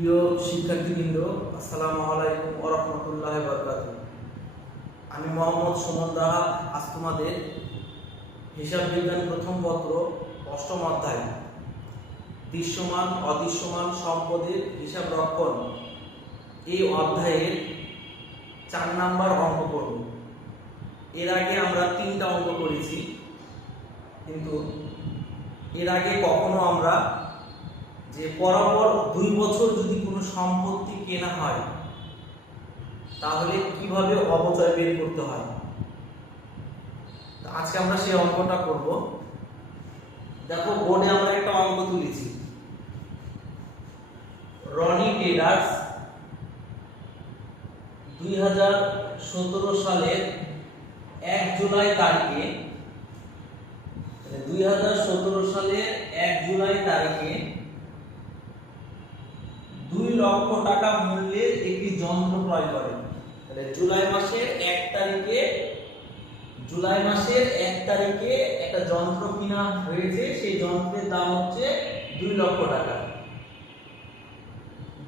প্রিয় শিক্ষার্থীবৃন্দ, আসসালামু আলাইকুম ওয়া রাহমাতুল্লাহি ওয়া বারাকাতুহু। আমি মোহাম্মদ সুমন দাহা আজ তোমাদের হিসাব বিজ্ঞান প্রথম পত্র অষ্টম অধ্যায় দৃশ্যমান অদৃশ্যমান সম্পদের হিসাব রক্ষণ এই অধ্যায়ের 4 নাম্বার অঙ্ক করব। এর আগে আমরা 3টা অঙ্ক করেছি, কিন্তু এর আগে কখনো আমরা যে পরপর 2 বছর যদি কোনো সম্পত্তি কেনা হয় তাহলে কিভাবে অপচয় বের করতে হয়, আজকে আমরা সেই অঙ্কটা করব। দেখো, বোর্ডে আমরা একটা অঙ্ক তুলেছি। রনি ট্রেডার্স 2017 সালের 1 জুলাই তারিখে 2017 সালের 1 জুলাই তারিখে 2 লক্ষ টাকা মূল্যের একটি যন্ত্র ক্রয় করে। তাহলে জুলাই মাসের 1 তারিখে একটা যন্ত্র কিনা হয়েছে। সেই যন্ত্রের দাম হচ্ছে 2 লক্ষ টাকা।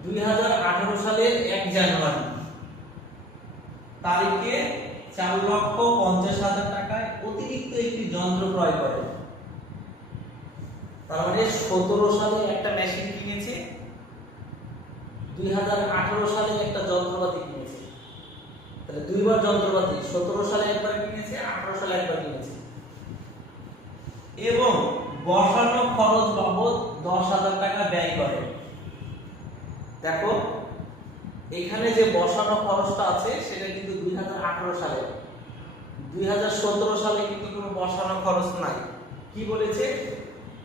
2018 সালের 1 জানুয়ারি তারিখে 4,50,000 টাকায় অতিরিক্ত একটি যন্ত্র ক্রয় করে। তার মানে 17 সালে একটা মেশিন কিনেছে, 2018 সালে একটা যন্ত্রপাতি কিনেছে। তাহলে দুইবার যন্ত্রপাতি, 17 সালে একবার কিনেছে, 18 সালে একবার কিনেছে। এবং বসানো খরচ বাবদ 10,000 টাকা ব্যয় করে। দেখো, এখানে যে বসানো খরচটা আছে সেটা কিন্তু 2018 সালে। 2017 সালে কিন্তু কোনো বসানো খরচ নাই। কি বলেছে?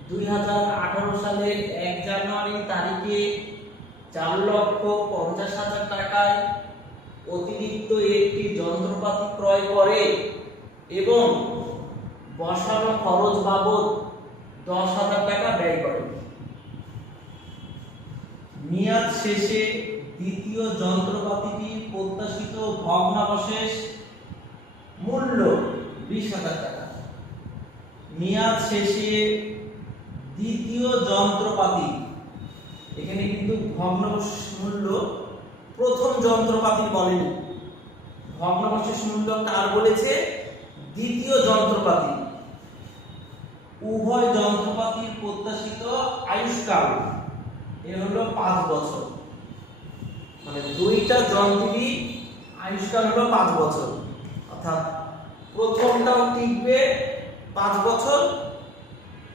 2018 সালের 1 জানুয়ারি তারিখে 4,50,000 টাকায় অতিরিক্ত একটি যন্ত্রপাতি ক্রয় করে এবং বসানো খরচ বাবদ 10,000 টাকা ব্যয় করে। মেয়াদ শেষে দ্বিতীয় যন্ত্রপাতিটির প্রত্যাশিত ভগ্নাবশেষ মূল্য 20,000 টাকা। মেয়াদ শেষে দ্বিতীয় যন্ত্রপাতি, এখানে কিন্তু ভগ্নাবশেষ মূল্য প্রথম যন্ত্রপাতি বলেনি, ভগ্নাবশেষ মূল্য কার বলেছে? দ্বিতীয় যন্ত্রপাতি। উভয় যন্ত্রপাতির প্রত্যাশিত আয়ুষ্কাল এর হলো 5 বছর। মানে দুইটা যন্ত্রই আয়ুষ্কাল হলো 5 বছর, অর্থাৎ প্রথমটাও টিকবে 5 বছর,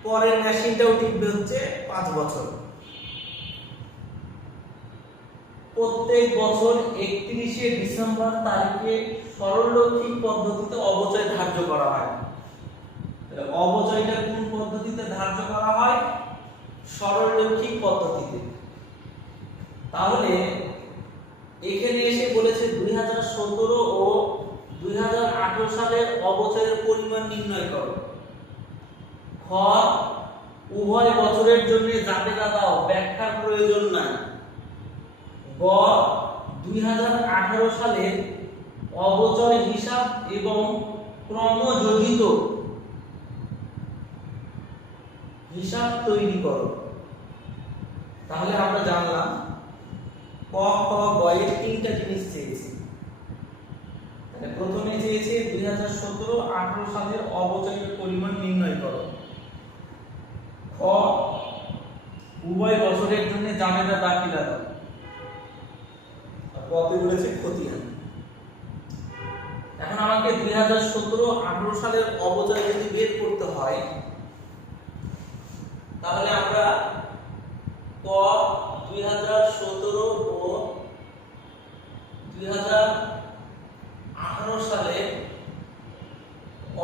পরের মেশিনটাও টিকবে হচ্ছে 5 বছর। প্রত্যেক বছর 31শে ডিসেম্বর তারিখে সরলরৈখিক পদ্ধতিতে অবচয় ধার্য করা হয়। অবচয়টা কোন পদ্ধতিতে ধার্য করা হয়? সরলরৈখিক পদ্ধতিতে। তাহলে এখানে এসে বলেছে 2017 ও 2018 সালের অবচয়ের পরিমাণ নির্ণয় করো। খ, উভয় বছরের জন্য জাবেদা দাও, ব্যাখ্যার প্রয়োজন নাই। গ, 2018 সালের অবচয় হিসাব এবং ক্রমযোজিত হিসাব তৈরি করো। তাহলে আমরা জানলাম ক, খ, গ এর 3টা জিনিস চেয়েছি। তাহলে প্রথমে চেয়েছে 2017-18 সালের অবচয়ের পরিমাণ নির্ণয় করো। খ, উভয় বছরের জন্য জাবেদা দাখিলা দাও। কত বলেছে? খতিয়ান। এখন আমাকে 2017-18 সালের অবচয় যদি বের করতে হয় তাহলে আমরা ক 2017 ও 2018 সালের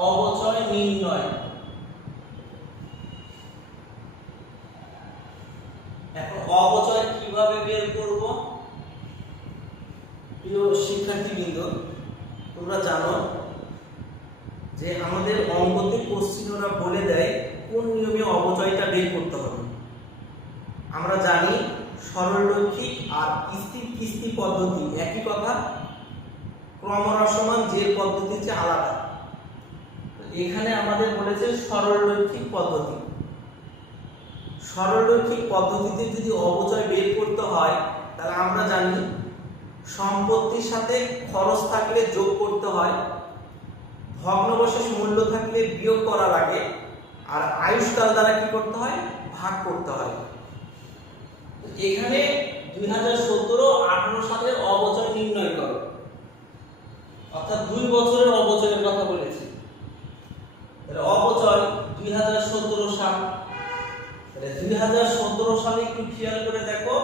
অবচয় নির্ণয়। এখন অবচয় কিভাবে বের করব? প্রিয় শিক্ষার্থীবৃন্দ, তোমরা জানো যে আমাদের অঙ্কতে কোশ্চেন ওরা বলে দেয় কোন নিয়মে অবচয়টা বের করতে হবে। আমরা জানি সরলরৈখিক আর কিস্তি পদ্ধতি একই কথা, ক্রমহ্রাসমান যে পদ্ধতি হচ্ছে আলাদা। এখানে আমাদের বলেছে সরলরৈখিক পদ্ধতি। সরলরৈখিক পদ্ধতিতে যদি অবচয় বের করতে হয় ভগ্নাবশেষ মূল্য থাকলে বিয়োগ করার আগে আর আয়ুষ্কাল দ্বারা কি করতে হয়, ভাগ করতে হয়। এখানে 2017-18 সালের অবচয় নির্ণয় করো, অর্থাৎ 2 বছরের অবচয়ের কথা বলেছি। তাহলে অবচয় 2017 সাল, তাহলে 2017 সালে একটু খেয়াল করে দেখো,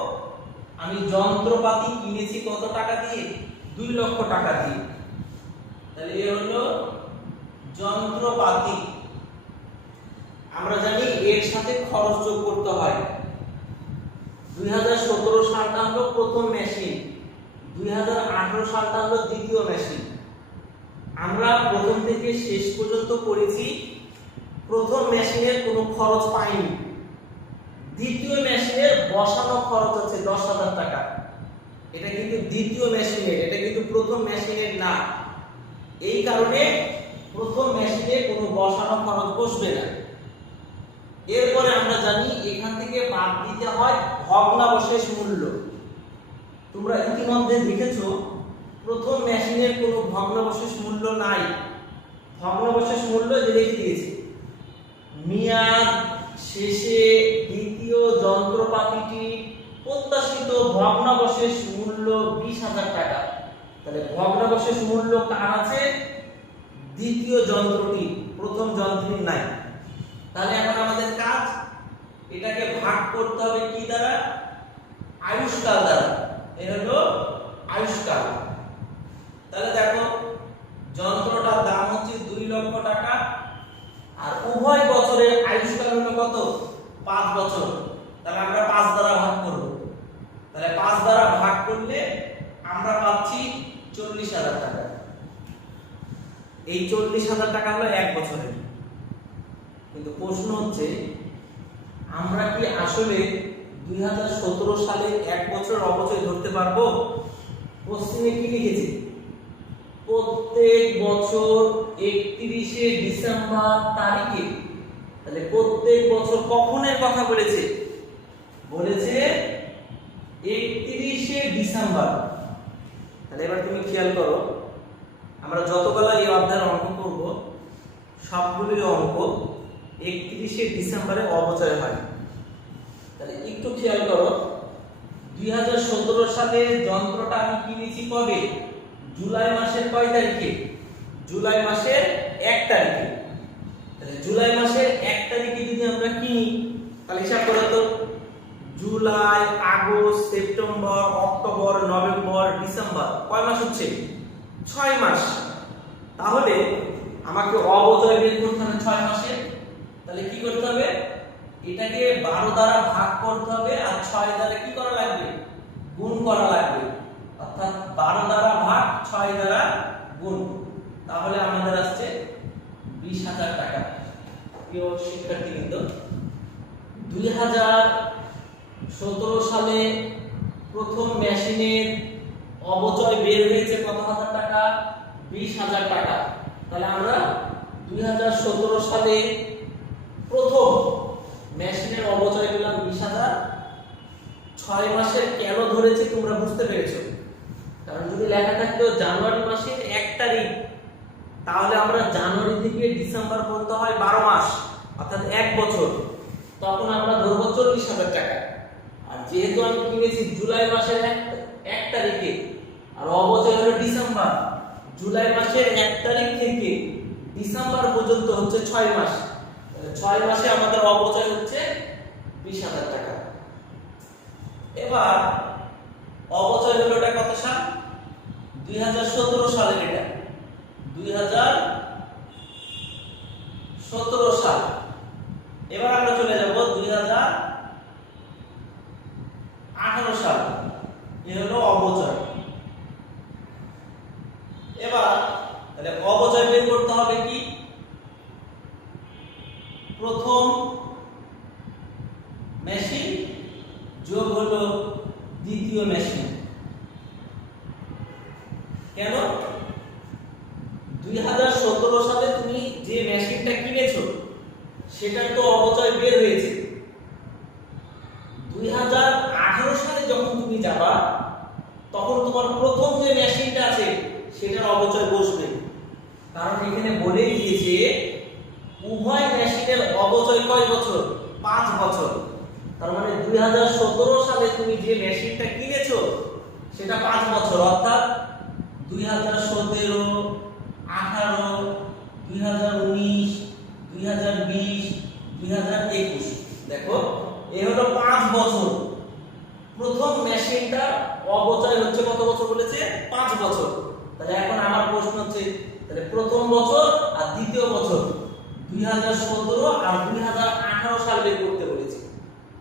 আমি যন্ত্রপাতি কিনেছি কত টাকা দিয়ে, 2 লক্ষ টাকা দিয়ে। তাহলে এ হলো যন্ত্রপাতি। আমরা জানি এর সাথে খরচ যোগ করতে হয়। 2017 সালটা হলো প্রথম মেশিন, 2018 সালটা হলো দ্বিতীয় মেশিন। আমরা প্রথম থেকে শেষ পর্যন্ত করেছি, প্রথম মেশিনের কোনো খরচ পাইনি। দ্বিতীয় মেশিনের বসানো খরচ আছে 10,000 টাকা। এটা কিন্তু দ্বিতীয় মেশিনের, এটা কিন্তু প্রথম মেশিনের না। এই কারণে প্রথম মেশিনে কোনো বসানো খরচ বসবে না। এরপরে আমরা জানি এখান থেকে বাদ দিতে হয় ভগ্নাবশেষ মূল্য। তোমরা ইতিমধ্যে দেখেছো প্রথম মেশিনের কোনো ভগ্নাবশেষ মূল্য নাই। ভগ্নাবশেষ মূল্য যে লিখে দিয়েছে, মেয়াদ শেষে দ্বিতীয় যন্ত্রপাতিটি প্রত্যাশিত ভগ্নাবশেষ মূল্য 20,000 টাকা। তাহলে ভগ্নাবশেষ মূল্য কার আছে, দ্বিতীয় যন্ত্রটি, প্রথম যন্ত্রটির নাই। তাহলে এখন আমাদের কাজ, এটাকে ভাগ করতে হবে কি দ্বারা, আয়ুষ্কাল দ্বারা। এই হলো আয়ুষ্কাল। তাহলে দেখো যন্ত্রটার দাম হচ্ছে 2 লক্ষ টাকা, আর উভয় বছরের আয়ুষ্কাল হলো কত, 5 বছর। তাহলে আমরা 5 দ্বারা ভাগ করব। তাহলে 5 দ্বারা ভাগ করলে আমরা পাচ্ছি 40,000 টাকা। এই 40,000 টাকা হলো 1 বছরের। কিন্তু প্রশ্ন হচ্ছে, আমরা কি আসলে 2017 সালে 1 বছরের অবচয় ধরতে পারবো? প্রশ্নে কি লিখেছে, প্রত্যেক বছর 31শে ডিসেম্বর তারিখে। তাহলে প্রত্যেক বছর কখনের কথা বলেছে, বলেছে 31শে ডিসেম্বর। তাহলে এবার তুমি খেয়াল করো, আমরা যতগুলো এই অধ্যায়ের অঙ্ক করব সবগুলোর অঙ্ক 31শে ডিসেম্বরে অবচয় হয়। তাহলে একটু খেয়াল করো, 2017 সালে যন্ত্রটা আমি কিনেছি কবে, জুলাই মাসের কয় তারিখে, জুলাই মাসের 1 তারিখে। তাহলে জুলাই মাসের 1 তারিখে যদি আমরা কিনি, তাহলে হিসাব করো তো, July, August, September, October, November, December, কয় মাস হচ্ছে, 6 মাস। তাহলে আমাকে অবচয় বের করতে হবে 6 মাসে। তাহলে কি করতে হবে, এটাকে 12 দ্বারা ভাগ করতে হবে, আর 6 দ্বারা কি করা লাগবে, গুণ করা লাগবে। অর্থাৎ 12 দ্বারা ভাগ, 6 দ্বারা গুণ। তাহলে আমাদের আসছে 20,000 টাকা। প্রিয় শিক্ষার্থীবৃন্দ, 2017 সালে প্রথম মেশিনের অবচয় বের হয়েছে কত হাজার টাকা, 20,000 টাকা। তাহলে আমরা 2017 সালে প্রথম মেশিনের অবচয় পেলাম 20,000। 6 মাসের কেন ধরেছি তোমরা বুঝতে পেরেছো? কারণ যদি লেখা থাকতো জানুয়ারি মাসের 1 তারিখ, তাহলে আমরা জানুয়ারি থেকে ডিসেম্বর পর্যন্ত হয় 12 মাস, অর্থাৎ 1 বছর। তখন আমরা ধরবো 40,000 টাকা। আর যেহেতু আমি কিনেছি জুলাই মাসের 1 তারিখে, আর অবচয় হলো ডিসেম্বর, জুলাই মাসের 1 তারিখ থেকে ডিসেম্বর পর্যন্ত হচ্ছে 6 মাস। 6 মাসে আমাদের অবচয় হচ্ছে 20,000 টাকা। এবার অবচয় হলো এটা কত সাল, 2017 সালের, এটা 2017 সাল। এবার আমরা চলে যাব 2018 সাল, এ হলো অবচয়। এবার তাহলে অবচয় বের করতে হবে কি, প্রথম মেশিন যোগ হলো দ্বিতীয় মেশিন। কেন, 2017 সালে তুমি যে মেশিনটা কিনেছো সেটার তো অবচয় বের হয়েছে। 2018 সালে যখন তুমি যাবা, তখন তোমার প্রথম যে মেশিনটা আছে সেটার অবচয় বসবে। কারণ এখানে বলেই দিয়েছে উভয় মেশিনের অবচয় কয় বছর? 5 বছর। তার মানে 2017 সালে তুমি যে মেশিনটা কিনেছো সেটা 5 বছর, অর্থাৎ 2017, 18, 2019, 2020, 2021। দেখো এই হলো 5 বছর। প্রথম মেশিনটা অবচয় হচ্ছে কত বছর বলেছে? 5 বছর। তাহলে এখন আমার প্রশ্ন হচ্ছে তাহলে প্রথম বছর আর দ্বিতীয় বছর 2017 আর 2018 সাল বের করতে বলেছে।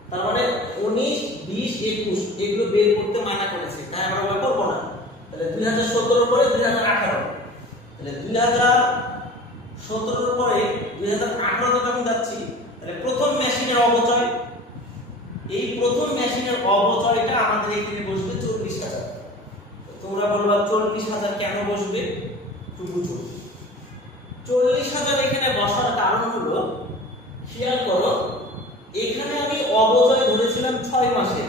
তার মানে 19, 20, 21 এগুলো বের করতে মানা করেছে, তাই আমরা ওটা করব না। তাহলে 2017 পরে 2018, তাহলে 2017 পরে 2018 তে আমি যাচ্ছি। তাহলে প্রথম মেশিনের অবচয়, এই প্রথম মেশিনের অবচয়টা আমাদের এখানে বসবে 40,000। তোমরা বলবা 40,000 কেন বসবে? একটু বুঝো। 40,000 এখানে বসার কারণ হলো, খেয়াল করো, এখানে আমি অবচয় ধরেছিলাম 6 মাসে।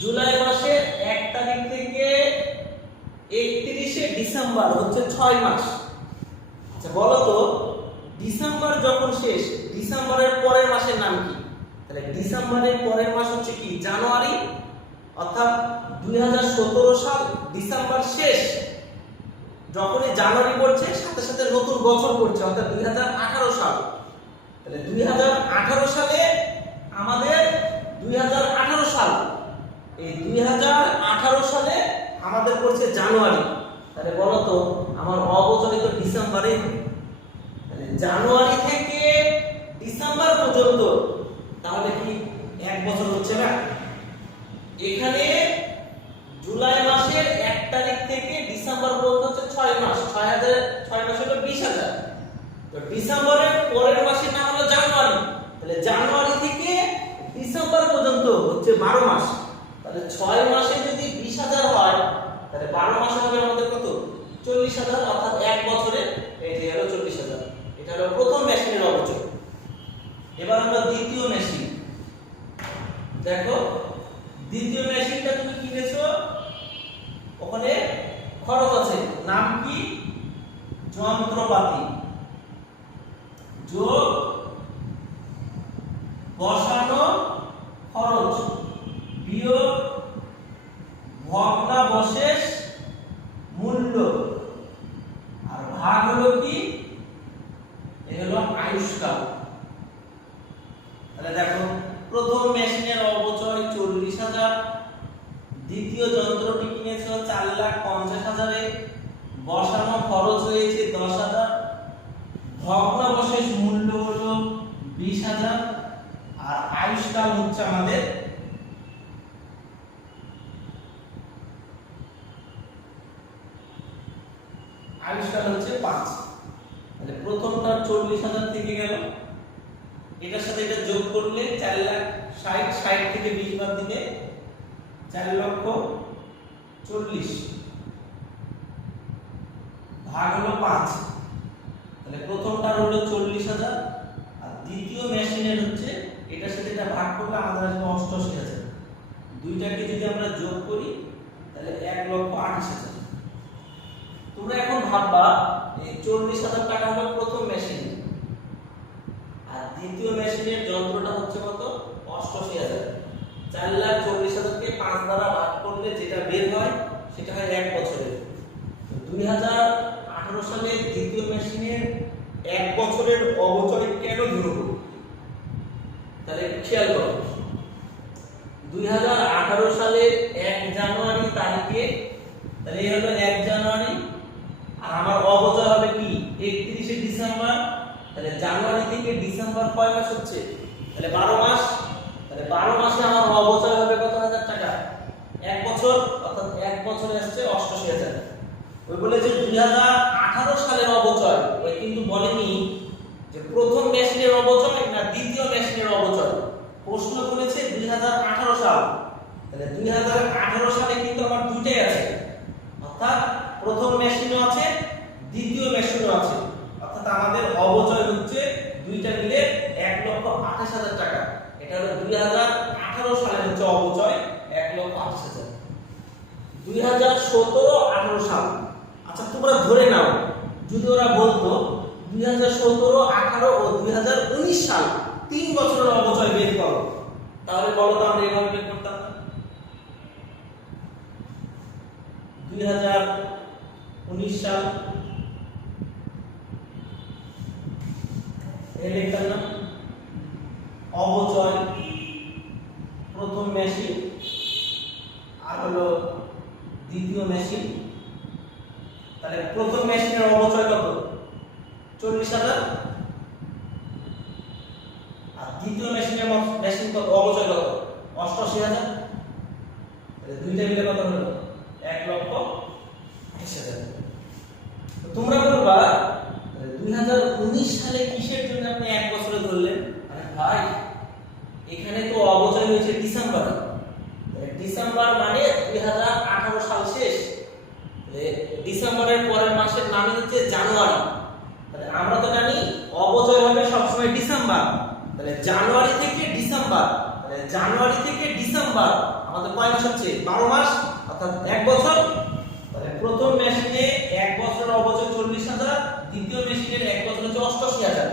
জুলাই মাসের 1 তারিখ থেকে 31শে ডিসেম্বর হচ্ছে 6 মাস। আচ্ছা বলো তো, ডিসেম্বর যখন শেষ, ডিসেম্বরের পরের মাসের নাম কি? তাহলে ডিসেম্বরের পরের মাস হচ্ছে কি? জানুয়ারি। অর্থাৎ 2017 সাল ডিসেম্বর শেষ, যখনই জানুয়ারি পড়ছে সাথে সাথে নতুন বছর পড়ছে, অর্থাৎ 2018 সাল। তাহলে 2018 সালে আমাদের 2018 সাল, এই 2018 সালে আমাদের পড়ছে জানুয়ারি। তাহলে বলো তো আমার অবচয় তো ডিসেম্বরে। তাহলে জানুয়ারি থেকে ডিসেম্বর পর্যন্ত তাহলে কি 1 বছর হচ্ছে না? এখানে জুলাই মাসের 1 তারিখ থেকে ডিসেম্বর পর্যন্ত হচ্ছে 6 মাস। 6 মাস হলো 20,000। তো ডিসেম্বরের পরের মাসের নাম হলো জানুয়ারি। তাহলে জানুয়ারি থেকে ডিসেম্বর পর্যন্ত হচ্ছে 12 মাস। তাহলে 6 মাসে যদি 20,000 হয়, তাহলে 12 মাসে হবে আমাদের কত? 40,000। অর্থাৎ 1 বছরে এই যে হলো 40,000। এটা হলো প্রথম মেশিনের অবচয়। এবার আমরা দ্বিতীয় মেশিন দেখো। দ্বিতীয় মেশিনটা তুমি কিনেছো, ওখানে খরচ আছে, নাম কি? যন্ত্রপাতি যোগ বসানো খরচ বিয়োগ ভগ্নাবশেষ মূল্য, আর ভাগ হলো কি? এই হলো আয়ুষ্কাল। তাহলে দেখো প্রথম মেশিনের অবচয় 40,000, দ্বিতীয় যন্ত্রটি কিনেছো 4,50,000 এ, বসানো খরচ হয়েছে 10,000, ভগ্নাবশেষ মূল্য হলো 20,000, আর আয়ুষ্কাল হচ্ছে আমাদের আয়ুষ্কাল হচ্ছে 5। তাহলে প্রথমটা 40,000 থেকে গেল, এটার সাথে এটা যোগ করলে 4,60,000, 60 থেকে 20 বাদ দিলে 4,40,000, ভাগ হলো 5। তাহলে প্রথমটার হলো 40,000, আর দ্বিতীয় মেশিনের হচ্ছে এটার সাথে এটা ভাগ করলে আমাদের আসবে 88,000। দুইটাকে যদি আমরা যোগ করি তাহলে 1,28,000। তোমরা এখন ভাববা এই 40,000 টাকা হলো প্রথম মেশিন, আর দ্বিতীয় মেশিনের যন্ত্রটা হচ্ছে কত? 88,000। 4,40,000 কে 5 দ্বারা ভাগ করলে যেটা বের হয় সেটা হয় 1 বছরের। 2018 সালে দ্বিতীয় মেশিনের 1 বছরের অবচয় কেন ধরব? তাহলে খেয়াল করো, 2018 সালের 1 জানুয়ারি তারিখে, তাহলে এই হলো 1 জানুয়ারি, আর আমার অবচয় হবে কি? 31শে ডিসেম্বর। তাহলে জানুয়ারি থেকে ডিসেম্বর কয় মাস হচ্ছে? তাহলে 12 মাস। তাহলে 12 মাসে আমার অবচয় হবে কত হাজার টাকা? 1 বছর। অর্থাৎ 1 বছরে আসছে 88,000। ওই বলেছে 2018 সালের অবচয়, ওই কিন্তু বলেনি যে প্রথম মেশিনের অবচয় না দ্বিতীয় মেশিনের অবচয়। প্রশ্ন করেছে 2018 সাল। তাহলে 2018 সালে কিন্তু আমার দুইটাই আছে, অর্থাৎ প্রথম মেশিনও আছে, দ্বিতীয় মেশিনও আছে। অর্থাৎ আমাদের অবচয় হচ্ছে দুইটা মিলে 1,28,000 টাকা। এটা হলো 2018 সালে হচ্ছে অবচয় 1,28,000। 2017-18 সাল, আচ্ছা তোমরা ধরে নাও যদি ওরা বলতো 2017, 18 ও 2019 সাল 3 বছরের অবচয় বের করো, তাহলে বলো তো আমরা এভাবে বের করতাম না? 2019 সাল লিখতাম না? অবচয় প্রথম মেশিন আর হলো দ্বিতীয় মেশিন। তাহলে প্রথম মেশিনের অবচয় কত? 40,000। আর দ্বিতীয় মেশিন কত অবচয় কত? 88,000। তাহলে দুইটা মিলে কত হলো? 1,28,000। তো তোমরা বলবা 2019 সালে কিসের জন্য আপনি এক বছরে ধরলেন? আরে ভাই, এখানে তো অবচয় হয়েছে ডিসেম্বর। ডিসেম্বর মানে 2018 সাল শেষ। ডিসেম্বরের পরের মাসের নাম হচ্ছে জানুয়ারি। তাহলে আমরা তো জানি অবচয় হবে সবসময় ডিসেম্বর। তাহলে জানুয়ারি থেকে ডিসেম্বর, তাহলে জানুয়ারি থেকে ডিসেম্বর আমাদের কয় মাস হচ্ছে? 12 মাস, অর্থাৎ এক বছর। তাহলে প্রথম মেশিনে এক বছরের অবচয় 40,000, দ্বিতীয় মেশিনের এক বছর হচ্ছে 88,000।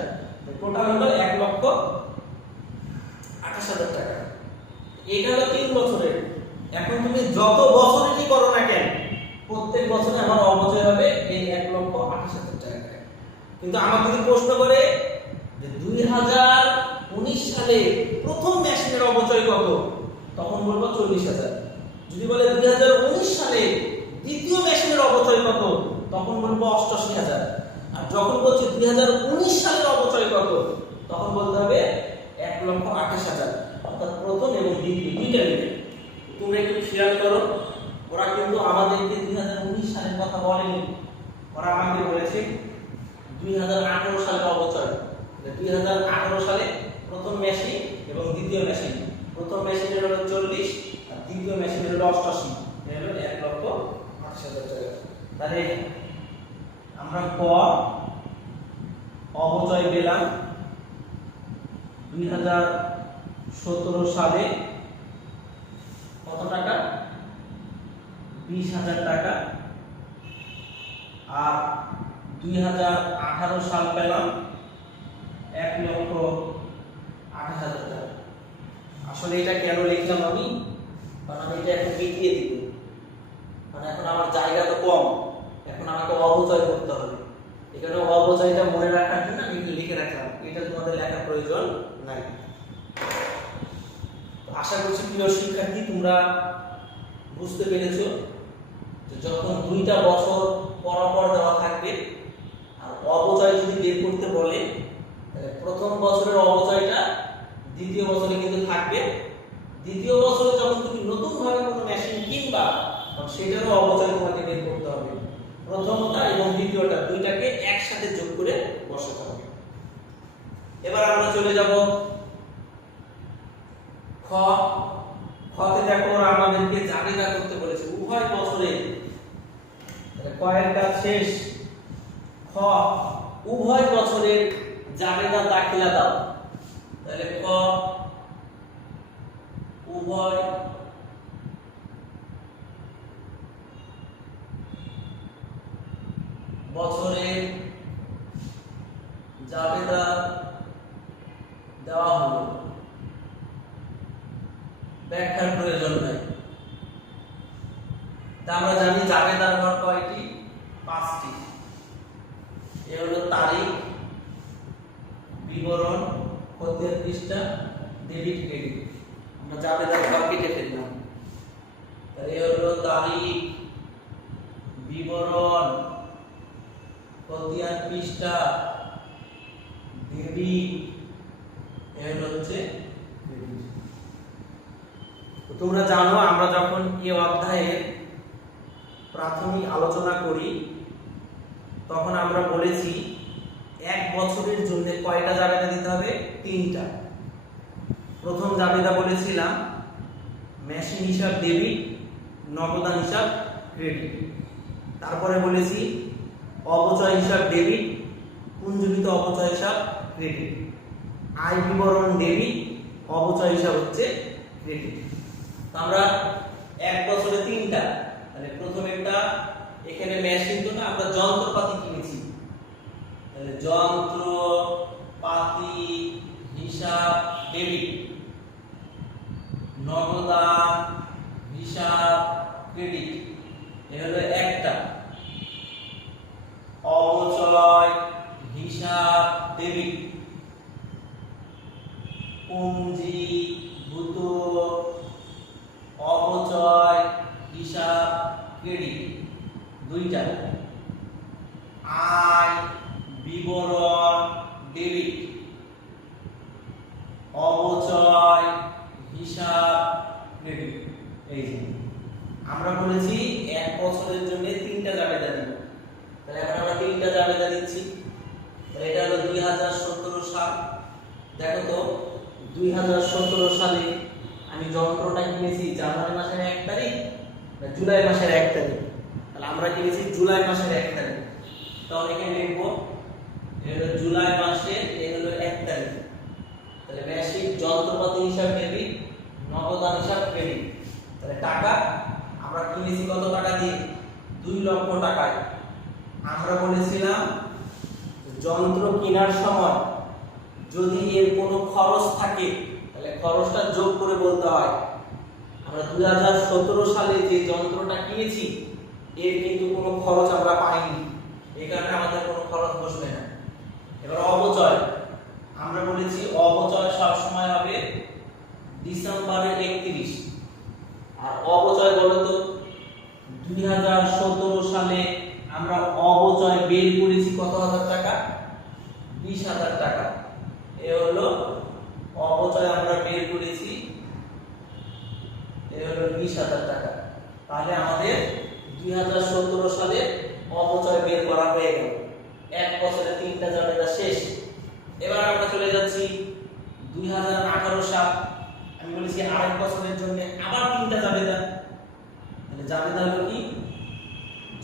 টোটাল হলো 1,28,000 টাকা। এটা হলো 3 বছরের। এখন তুমি যত বছরেরই করো না কেন, প্রত্যেক বছরে আমার অবচয় হবে এই 1,28,000 টাকা। কিন্তু আমাকে যদি প্রশ্ন করে যে 2019 সালে প্রথম মেশিনের অবচয় কত, তখন বলবো 40,000। যদি বলে 2019 সালে দ্বিতীয় মেশিনের অবচয় কত, তখন বলবো 88,000। আর যখন বলছি 2019 সালের অবচয় কত, তখন বলতে হবে 1,28,000। অর্থাৎ প্রথম এবং দ্বিতীয় দুইটা মিলে। তোমরা একটু খেয়াল করো, ওরা কিন্তু আমাদেরকে 2019 সালের কথা বলেনি, ওরা আমাকে বলেছে 2018 সালের অবচয়। 2018 সালে প্রথম মেশিন এবং দ্বিতীয় মেশিন, প্রথম মেশিনের হলো 40 আর দ্বিতীয় মেশিনের হলো 88, এটা হলো 1,28,000 টাকা। তাহলে আমরা ক অবচয় পেলাম 2017 সালে কত টাকা? 20,000 টাকা। আর 2018 সাল পেলাম 1,28,000 টাকা। আসলে এটা কেন লিখলাম আমি? কারণ আমি এটা এখন মিটিয়ে দিব, মানে এখন আমার জায়গা তো কম, এখন আমাকে অবচয় করতে হবে। এখানে অবচয়টা মনে রাখার জন্য আমি একটু লিখে রাখলাম, এটা তোমাদের লেখার প্রয়োজন নাই। আশা করছি প্রিয় শিক্ষার্থী তোমরা বুঝতে পেরেছো যে যখন দুইটা বছর পরপর দেওয়া থাকবে আর অবচয় যদি বের করতে বলে, তাহলে প্রথম বছরের অবচয়টা দ্বিতীয় বছরে কিন্তু থাকবে। দ্বিতীয় বছরে যখন তুমি নতুন ভাবে কোনো মেশিন কিনবা, তখন সেটারও অবচয় তোমাকে বের করতে হবে। প্রথমটা এবং দ্বিতীয়টা দুইটাকে একসাথে যোগ করে বসাতে হবে। এবার আমরা চলে যাব খ। খতে দেখো ওরা আমাদেরকে জাবেদা করতে বলেছে উভয় বছরে। তাহলে কয়ের কাজ শেষ। খ উভয় বছরের জাবেদা দাখিলা দাও। তাহলে ক উভয় বছরের জাবেদা দেওয়া হলো, ব্যাখ্যার প্রয়োজন নাই। তা আমরা জানি জাবেদার ঘর কয়টি? 5টি। এ হলো তারিখ, বিবরণ, খতিয়ান পৃষ্ঠা, ডেবিট ক্রেডিট। আমরা জাবেদার ঘর কেটে ফেললাম। তাহলে এ হলো তারিখ, বিবরণ, খতিয়ান পৃষ্ঠা, ডেবিট, এর হচ্ছে ক্রেডিট। তোমরা জানো আমরা যখন এই অধ্যায়ের প্রাথমিক আলোচনা করি তখন আমরা বলেছি এক বছরের জন্য কয়টা জাবেদা দিতে হবে? 3টা। প্রথম জাবেদা বলেছিলাম মেশিন হিসাব ডেবিট, নগদান হিসাব ক্রেডিট। তারপরে বলেছি অবচয় হিসাব ডেবিট, পুঞ্জীভূত অবচয় হিসাব ক্রেডিট। আয় বিবরণ ডেবিট, অবচয় হিসাব হচ্ছে ক্রেডিট। আমরা এক বছরে 3টা। তাহলে প্রথম একটা এখানে মেশিন তো না, আমরা যন্ত্রপাতি কিনেছি, হিসাব ক্রেডিট এ হলো একটা। অবচয় হিসাব ডেবিট, পুঞ্জীভূত অবচয় হিসাব ক্রেডিট দুইটা। আয় বিবরণ ডেবিট, অবচয় হিসাব ক্রেডিট। এই যে আমরা বলেছি এক বছরের জন্য তিনটা জাবেদা দিব, তাহলে এখন আমরা তিনটা জাবেদা দিচ্ছি। তাহলে এটা হলো 2017 সাল। দেখো তো 2017 সালে আমি যন্ত্রটা কিনেছি জানুয়ারি মাসের 1 তারিখ না জুলাই মাসের 1 তারিখ? তাহলে আমরা কিনেছি জুলাই মাসের 1 তারিখ। তাহলে এখানে লিখবো এটা হলো জুলাই মাসের, এই হলো 1 তারিখ। তাহলে বেসিক যন্ত্রপাতি হিসাব ডেবিট, নগদান হিসাব ক্রেডিট। তাহলে টাকা আমরা কিনেছি কত টাকা দিয়ে? 2 লক্ষ টাকায়। আমরা বলেছিলাম যন্ত্র কেনার সময় যদি এর কোনো খরচ থাকে তাহলে খরচটা যোগ করে বলতে হয়। আমরা 2017 সালে যে যন্ত্রটা কিনেছি এর কিন্তু কোনো খরচ আমরা পাইনি, এই কারণে আমাদের কোনো খরচ বসবে না। এবার অবচয় আমরা বলেছি অবচয় সব সময় হবে ডিসেম্বরের 31। আর অবচয় বলতো 2017 সালে আমরা অবচয় বের করেছি কত হাজার টাকা? 20,000 টাকা। এ হলো অবচয় আমরা বের করেছি, এ হলো 20,000 টাকা। তাহলে আমাদের 2017 সালে অবচয় বের করা হয়ে গেল। এক বছরে তিনটা জাবেদা শেষ। এবার আমরা চলে যাচ্ছি 2018 সাল। আমি বলেছি আরেক বছরের জন্য আবার তিনটা জাবেদা। তাহলে জাবেদা হলো কি?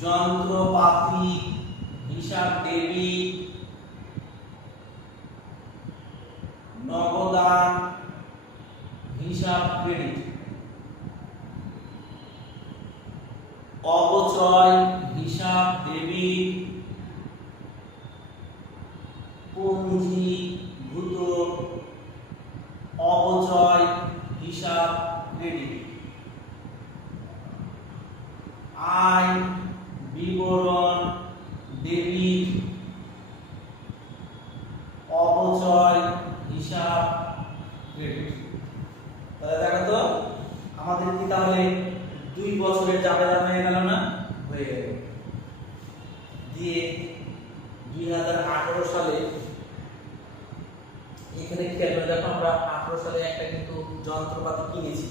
যন্ত্রপাতি হিসাব ডেবিট, নগদান হিসাব ক্রেডিট, অবচয় হিসাব ডেবিট, পুঞ্জীভূত অবচয় হিসাব ক্রেডিট, আয় বিবরণ ডেবিট, অবচয় হিসাব ক্রেডিট। তাহলে দেখো তো আমাদের কি তাহলে 2 বছরের জাবেদা হয়ে গেল না? হয়ে গেল। দিয়ে 2018 সালে এখানে খেয়াল করে দেখো আমরা 18 সালে একটা কিন্তু যন্ত্রপাতি কিনেছি,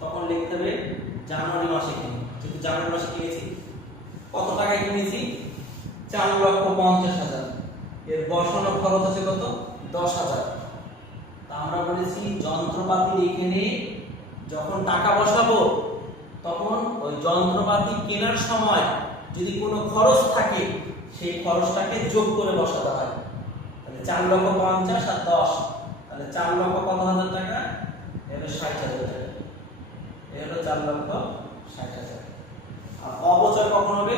তখন লিখতে হবে জানুয়ারি মাসে কিনে। যেহেতু জানুয়ারি মাসে কিনেছি, কত টাকায় কিনেছি? 4,50,000। এর বসানো খরচ আছে কত? 10,000। তা আমরা বলেছি যন্ত্রপাতির এখানে যখন টাকা বসাবো তখন ওই যন্ত্রপাতি কেনার সময় যদি কোনো খরচ থাকে সেই খরচটাকে যোগ করে বসাতে হয়। তাহলে 4,50,000 আর 10, তাহলে 4,00,000 কত হাজার টাকা? এর 60,000 টাকা। এর হলো 4,60,000। আর অবচয় কখন হবে?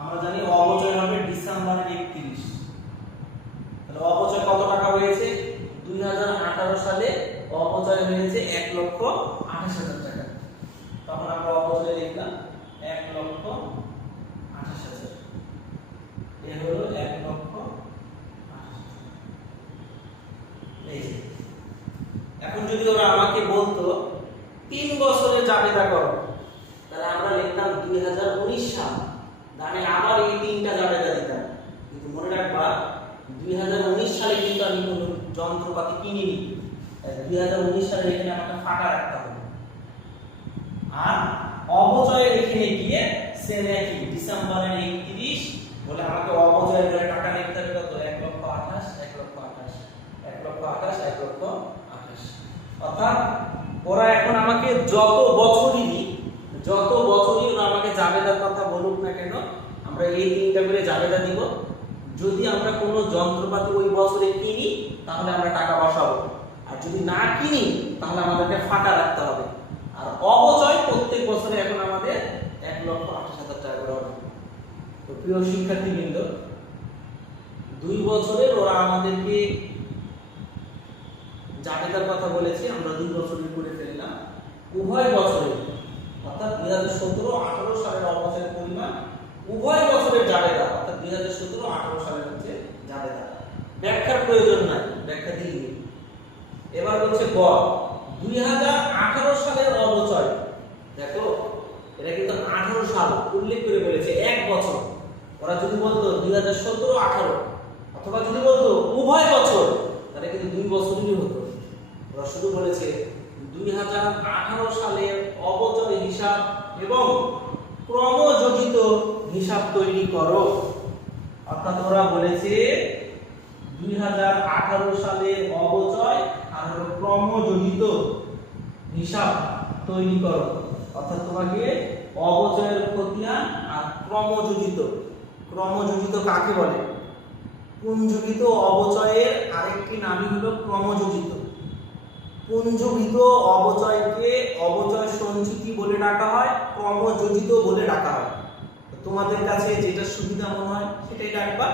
আমরা জানি অবচয় হবে ডিসেম্বরের 31। তাহলে অবচয় কত টাকা হয়েছে? 2018 সালে অবচয় হয়েছে 1,28,000 টাকা। তখন আমরা অবচয় লিখলাম 1,28,000। এ হলো 1,28,000। এই যে এখন যদি ওরা আমাকে বলতো 3 বছরের জাবেদা করো, তাহলে আমরা লিখতাম 2019 সাল, মানে আবার এই তিনটা জাবেদা দিতাম। কিন্তু মনে রাখবা 2019 সালে কিন্তু আমি কোনো যন্ত্রপাতি কিনিনি, 2019 সালে এখানে আমাকে ফাঁকা রাখতে হবে। আর অবচয়ের এখানে গিয়ে সেম একই ডিসেম্বরের 31 বলে আমাকে অবচয়ের করে টাকা লিখতে হবে কত? 1,28,000, 1,28,000, 1,28,000, 1,28,000। অর্থাৎ ওরা এখন আমাকে যত বছরই ওরা আমাকে জাবেদার কথা বলুক না কেন, আমরা এই তিনটা করে জাবেদা দিব। যদি আমরা কোনো যন্ত্রপাতি ওই বছরে কিনি তাহলে আমরা টাকা বসাবো, আর যদি না কিনি তাহলে আমাদেরকে ফাঁকা রাখতে হবে। আর অবচয় প্রত্যেক বছরে এখন আমাদের 1,28,000 টাকা করে হবে। তো প্রিয় শিক্ষার্থীবৃন্দ, 2 বছরের ওরা আমাদেরকে জাবেদার কথা বলেছে, আমরা 2 বছরের করে ফেললাম। উভয় বছরে 2017-18 সালের অবচয়ের পরিমাণ উভয় বছরের জাবেদা, অর্থাৎ 2017-18 সালের হচ্ছে জাবেদা। ব্যাখ্যার প্রয়োজন নাই, ব্যাখ্যা দিই। এবার হচ্ছে গ 2018 সালের অবচয়। দেখো এটা কিন্তু 18 সাল উল্লেখ করে বলেছে, এক বছর। ওরা যদি বলতো 2017-18 অথবা যদি বলতো উভয় বছর, তাহলে কিন্তু 2 বছরই হতো। ওরা শুধু বলেছে 2018 সালের অবচয় হিসাব এবং ক্রমযোজিত হিসাব তৈরি করো। অর্থাৎ ওরা বলেছে 2018 সালের অবচয় আর ক্রমযোজিত হিসাব তৈরি করো। অর্থাৎ তোমাকে অবচয়ের খতিয়ান আর ক্রমযোজিত কাকে বলে? পুঞ্জীভূত অবচয়ের আরেকটি নামই হলো ক্রমযোজিত। পুঞ্জীভূত অবচয়কে অবচয় সঞ্চিতি বলে ডাকা হয়, ক্রমযোজিত বলে ডাকা হয়। তোমাদের কাছে যেটা সুবিধা মনে হয় সেটাই ডাকবা,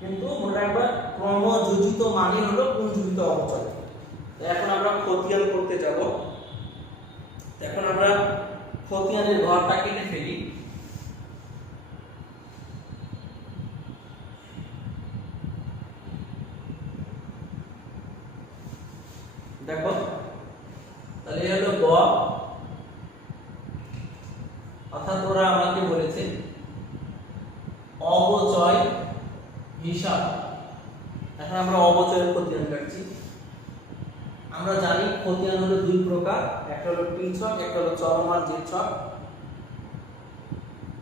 কিন্তু মনে রাখবা ক্রমযোজিত মানে হলো পুঞ্জীভূত অবচয়। এখন আমরা খতিয়ান করতে যাব। এখন আমরা খতিয়ানের ঘরটা কেটে ফেলি। দেখো তাহলে এই হলো গ, অর্থাৎ ওরা আমাকে বলেছে অবচয় হিসাব। এখন আমরা অবচয়ের খতিয়ান কাটছি। আমরা জানি খতিয়ান হলো দুই প্রকার, একটা হলো টি ছক, একটা হলো চলমান জেড ছক।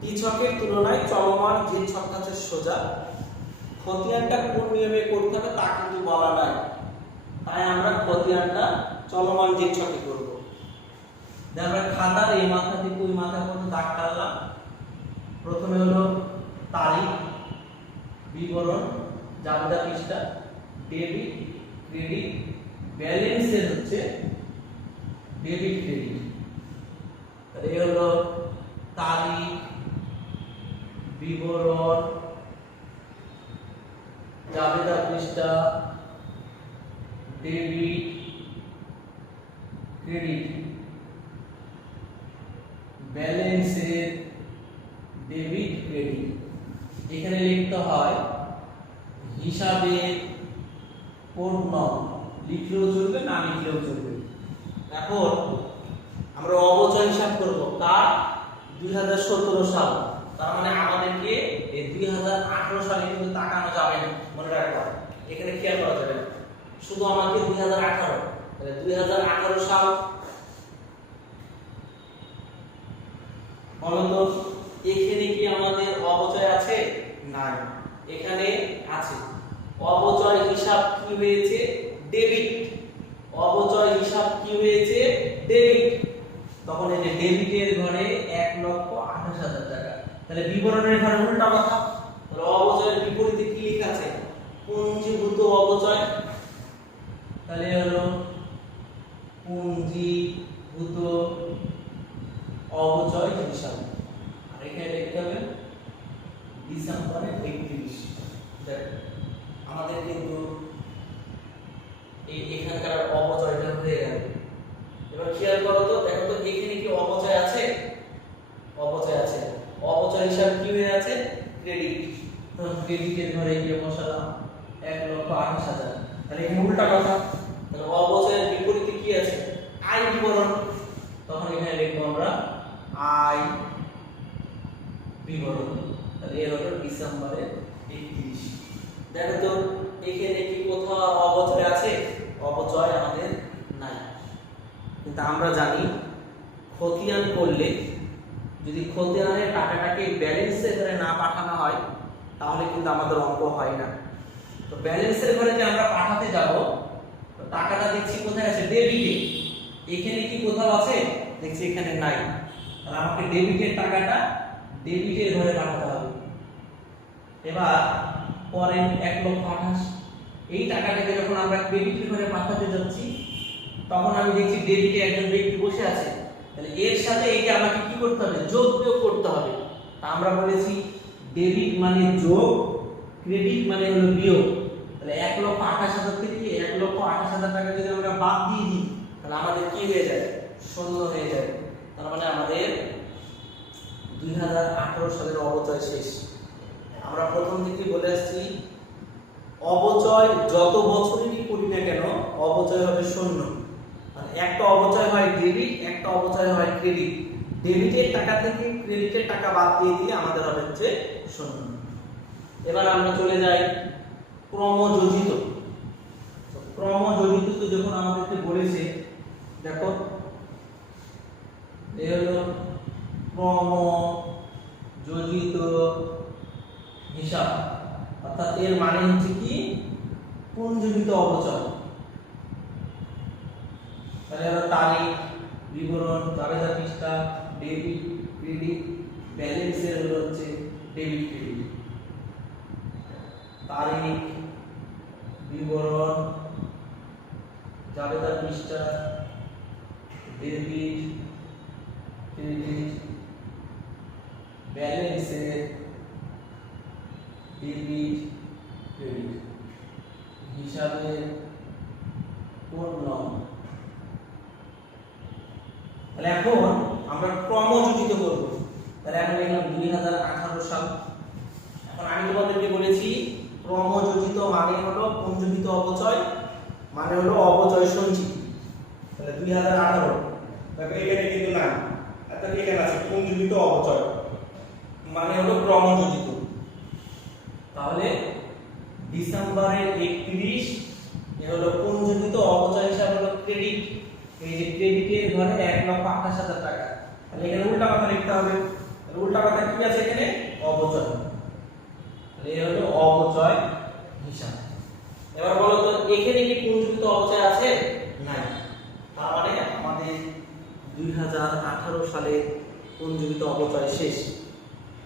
টি ছকের তুলনায় চলমান জেড ছক আছে সোজা। খতিয়ানটা কোন নিয়মে করতে হবে তা কিন্তু বলা নাই, তাই আমরা খতিয়ানটা চলমান জেড ছকে করব। আমরা খাতার এই মাথা থেকে ওই মাথা পর্যন্ত দাগ টানলাম। প্রথমে হলো তারিখ, বিবরণ, জাবেদা পৃষ্ঠা, ডেবিট, ক্রেডিট, ব্যালেন্সের হচ্ছে ডেবিট ক্রেডিট। তাহলে এই হলো তারিখ, বিবরণ, জাবেদা পৃষ্ঠা, ডেবিট, ক্রেডিট, ব্যালেন্সের ডেবিট ক্রেডিট। এখানে লিখতে হয় হিসাবে কোড নং, লিখলেও চলবে না লিখলেও চলবে। এখন আমরা অবচয় হিসাব করব কার? 2017 সাল। তার মানে আমাদেরকে এই 2018 সালে কিন্তু তাকানো যাবে না, মনে রাখবা। এখানে খেয়াল করা যাবে না, শুধু আমাকে 2018। তাহলে 2018 সাল বলতো এখানে কি আমাদের অবচয় আছে? নাই, এখানে আছে। অবচয় হিসাব কি হয়েছে? ডেবিট। অবচয় হিসাব কি হয়েছে? ডেবিট। তখন এই যে ডেবিটের ঘরে 1,28,000 টাকা। তাহলে বিবরণের ঘরে উল্টা কথা। তাহলে অবচয়ের বিপরীতে কি লেখা আছে? পুঞ্জীভূত অবচয়। তাহলে হলো পুঞ্জীভূত অবচয় হিসাব। আর এখানে লিখতে হবে ডিসেম্বরে 31। আমাদের কিন্তু এই এখানকার অবচয়টা হয়ে গেল। এবার খেয়াল করো তো, দেখো তো এখানে কি অবচয় আছে? অবচয় আছে। অবচয় হিসাব কি হয়ে আছে? ক্রেডিট। তো ক্রেডিটের ঘরে গিয়ে বসালাম 1,28,000। তাহলে এখানে উল্টা কথা। তাহলে অবচয়ের বিপরীতে কি আছে? আয় বিবরণ। তখন এখানে লিখবো আমরা আয় বিবরণ। তাহলে এর হলো ডিসেম্বরে 31। দেখো তো এখানে কি কোথাও অবচয় আছে? অবচয় আমাদের নাই। কিন্তু আমরা জানি খতিয়ান করলে যদি খতিয়ানের টাকাটাকে ব্যালেন্সের ঘরে না পাঠানো হয় তাহলে কিন্তু আমাদের অঙ্ক হয় না। তো ব্যালেন্সের ঘরে যে আমরা পাঠাতে যাব, তো টাকাটা দেখছি কোথায় আছে? ডেবিটে। এখানে কি কোথাও আছে? দেখছি এখানে নাই। তাহলে আমাকে ডেবিটের টাকাটা ডেবিটের ঘরে পাঠাতে হবে। এবার পরে 1,28,000 এই টাকাটাকে যখন আমরা ক্রেডিটের ঘরে পাঠাতে যাচ্ছি, তখন আমি দেখছি ডেবিটে একজন ব্যক্তি বসে আছে। তাহলে এর সাথে এইটা আমাকে কি করতে হবে? যোগ বিয়োগ করতে হবে। তা আমরা বলেছি ডেবিট মানে যোগ, ক্রেডিট মানে হলো বিয়োগ। তাহলে 1,28,000 থেকে 1,28,000 টাকা যদি আমরা বাদ দিয়ে দিই, তাহলে আমাদের কি হয়ে যায়? শূন্য হয়ে যায়। তার মানে আমাদের 2018 সালের অবচয় শেষ। আমরা প্রথম থেকে বলে আসছি অবচয় যত বছরেরই করি না কেন অবচয় হবে শূন্য। মানে একটা অবচয় হয় ডেবিট, একটা অবচয় হয় ক্রেডিট। ডেবিটের টাকা থেকে ক্রেডিটের টাকা বাদ দিয়ে দিলে আমাদের হবে হচ্ছে শূন্য। এবার আমরা চলে যাই ক্রমযোজিত। ক্রমযোজিত তো যখন আমাদেরকে বলেছে, দেখো এই হলো ক্রমযোজিত হিসাব, অর্থাৎ এর মানে হচ্ছে কি পুঞ্জীবিত অবচয়। তাহলে তারিখ, বিবরণ, জাবেদা পৃষ্ঠা, ডেবিট ক্রেডিট, ব্যালেন্সের হলো হচ্ছে ডেবিট ক্রেডিট। তারিখ, বিবরণ, জাবেদা পৃষ্ঠা, ডেবিট ক্রেডিট, ব্যালেন্সের ডেবিট ক্রেডিট, হিসাবের কোড নম্বর। তাহলে এখন আমরা ক্রমযোজিত করব। তাহলে এখন লিখলাম 2018 সাল। এখন আমি তোমাদেরকে বলেছি ক্রমযোজিত মানে হলো পুঞ্জীবিত অবচয়, মানে হলো অবচয় সঞ্চিত। তাহলে 2018 দেখো এখানে কিন্তু না, অর্থাৎ এখানে আছে পুঞ্জীবিত অবচয় মানে হলো ক্রমযোজিত। তাহলে ডিসেম্বরের 31 এ হলো পুঞ্জীবিত অবচয় হিসাব হলো ক্রেডিট। এই যে ক্রেডিটের ঘরে 1,28,000 টাকা। তাহলে এখানে উল্টা কথা লিখতে হবে। তাহলে উল্টা কথা কি আছে এখানে? অবচয়। তাহলে এই হলো অবচয় হিসাব। এবার বলো তো এখানে কি পুঞ্জীবিত অবচয় আছে? নাই। তার মানে আমাদের 2018 সালে পুঞ্জীবিত অবচয় শেষ।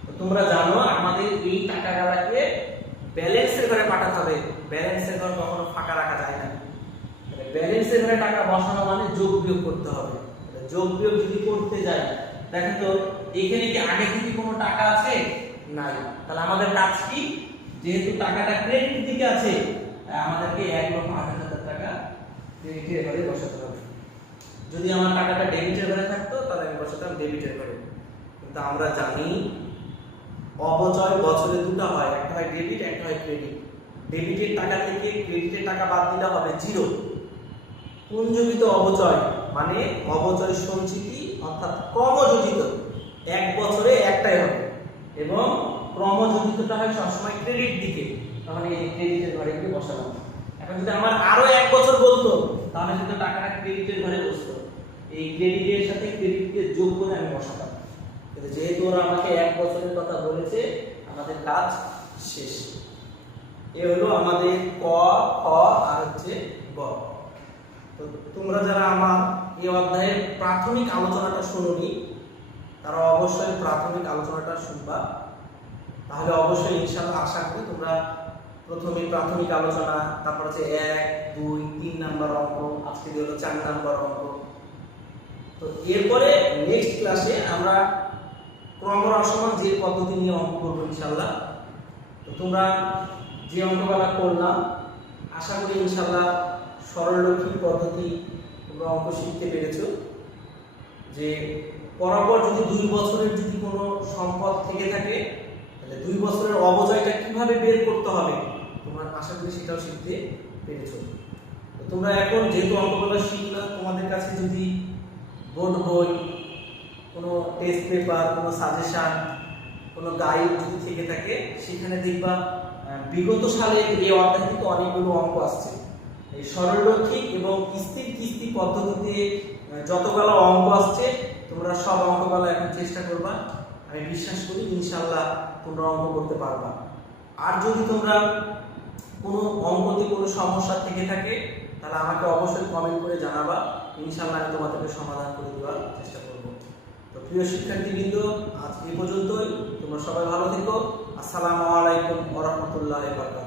তো তোমরা জানো আমাদের এই টাকাগুলোকে ব্যালেন্সের ঘরে পাঠাতে হবে। ব্যালেন্সের ঘর কখনো ফাঁকা রাখা যায় না। ব্যালেন্সের ঘরে টাকা বসানো মানে যোগ বিয়োগ করতে হবে। যোগ বিয়োগ যদি করতে যাই, দেখেন তো এখানে কি আগে থেকে কোনো টাকা আছে? নাই। তাহলে আমাদের কাজ কি? যেহেতু টাকাটা ক্রেডিট দিকে আছে, আমাদেরকে 1,28,000 টাকা ক্রেডিটের ঘরে বসাতে হবে। যদি আমার টাকাটা ডেবিটের ঘরে থাকতো তাহলে আমি বসাতাম ডেবিটের ঘরে। কিন্তু আমরা জানি অবচয় বছরে দুটো হয়, একটা হয় ডেবিট, একটা হয় ক্রেডিট। ডেবিটের টাকা থেকে ক্রেডিটের টাকা বাদ দিলে হবে জিরো। পুঞ্জীবিত অবচয় মানে অবচয় সঞ্চিতি অর্থাৎ ক্রমযোজিত, এক বছরে একটাই হবে এবং ক্রমযোজিতটা হয় সবসময় ক্রেডিট দিকে। তখন এই ক্রেডিটের ঘরে গিয়ে বসালাম। এখন যদি আমার আরো এক বছর বলতো তাহলে কিন্তু টাকাটা ক্রেডিটের ঘরে বসতো। এই ক্রেডিটের সাথে ক্রেডিটকে যোগ করে আমি বসাতাম। কিন্তু যেহেতু ওরা আমাকে এক বছরের কথা বলেছে, আমাদের কাজ শেষ। এ হলো আমাদের ক, খ আর হচ্ছে গ। তো তোমরা যারা আমার এই অধ্যায়ের প্রাথমিক আলোচনাটা শুনোনি তারা অবশ্যই প্রাথমিক আলোচনাটা শুনবা। তাহলে অবশ্যই ইনশাআল্লাহ আশা করি তোমরা প্রথমে প্রাথমিক আলোচনা, তারপর হচ্ছে 1, 2, 3 নাম্বার অঙ্ক, আজকে দিয়ে হলো 4 নাম্বার অঙ্ক। তো এরপরে নেক্সট ক্লাসে আমরা ক্রমহ্রাসমান যে পদ্ধতি নিয়ে অঙ্ক করবো ইনশাআল্লাহ। তো তোমরা যে অঙ্কগুলো করলাম আশা করি ইনশাআল্লাহ সরলরৈখিক পদ্ধতি তোমরা অঙ্ক শিখতে পেরেছো। যে পরপর যদি 2 বছরের যদি কোনো সম্পদ থেকে থাকে তাহলে 2 বছরের অবচয়টা কিভাবে বের করতে হবে তোমরা আশা করি সেটাও শিখতে পেরেছো। তো তোমরা এখন যেহেতু অঙ্কগুলো শিখলা, তোমাদের কাছে যদি বোর্ড বই, কোনো টেস্ট পেপার, কোনো সাজেশন, কোনো গাইড যদি থেকে থাকে সেখানে দেখবা বিগত সালে এই অধ্যায় থেকে অনেকগুলো অঙ্ক আসছে। এই সরলরৈখিক এবং স্থির কিস্তি পদ্ধতিতে যতগুলো অঙ্ক আসছে তোমরা সব অঙ্কগুলো এখন চেষ্টা করবা। আমি বিশ্বাস করি ইনশাআল্লাহ তোমরা অঙ্ক করতে পারবা। আর যদি তোমরা কোনো অঙ্কতে কোনো সমস্যা থেকে থাকে তাহলে আমাকে অবশ্যই কমেন্ট করে জানাবা। ইনশাআল্লাহ আমি তোমাদেরকে সমাধান করে দেওয়ার চেষ্টা করব। তো প্রিয় শিক্ষার্থীবৃন্দ, আজ এই পর্যন্তই। তোমরা সবাই ভালো থেকো। আসসালামু আলাইকুম ওয়া রাহমাতুল্লাহি ওয়া বারাকাতুহু।